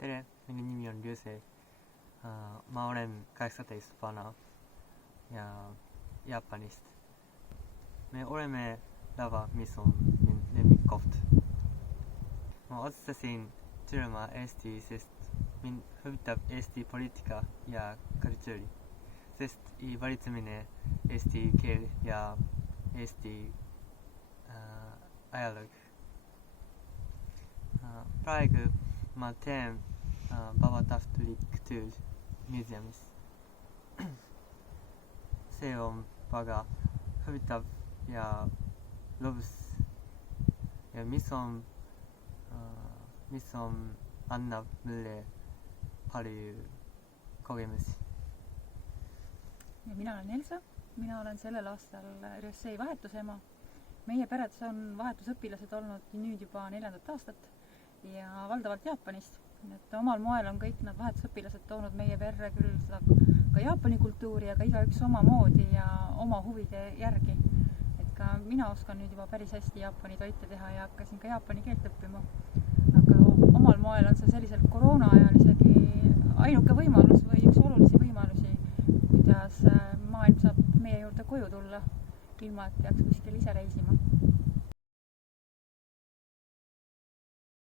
Tere, minu nimi on Liusei. Ma olen 18 vana ja Jaapanist. Me oleme lava, mis on min lemmikkoht. Ma otsustasin tulema Eesti, sest mind huvitab Eesti poliitika ja kulttuuri, sest valitsemine, eesti keel ja Eesti ajalugu. Praegu ma teen vabatahtlik tööd muuseumis. See on väga huvitav ja lõbus ja mis annab mulle palju kogemusi. Ja mina olen Elsa, mina olen sellel aastal Rössei vahetusema. Meie peres on vahetusõpilased olnud nüüd juba 4. aastat ja valdavalt Jaapanist. Et omal moel on kõik nad vahetusõpilased toonud meie perre küll seda ka Jaapani kultuuri, aga igaüks oma moodi ja oma huvide järgi. Et ka mina oskan nüüd juba päris hästi Jaapani toite teha ja hakkasin ka jaapani keelt õppima. Aga omal moel on see sellisel koroona ajal isegi ainuke võimalus või üks olulisi võimalusi, kuidas maailm saab meie juurde koju tulla, ilma et peaks kuskil ise reisima.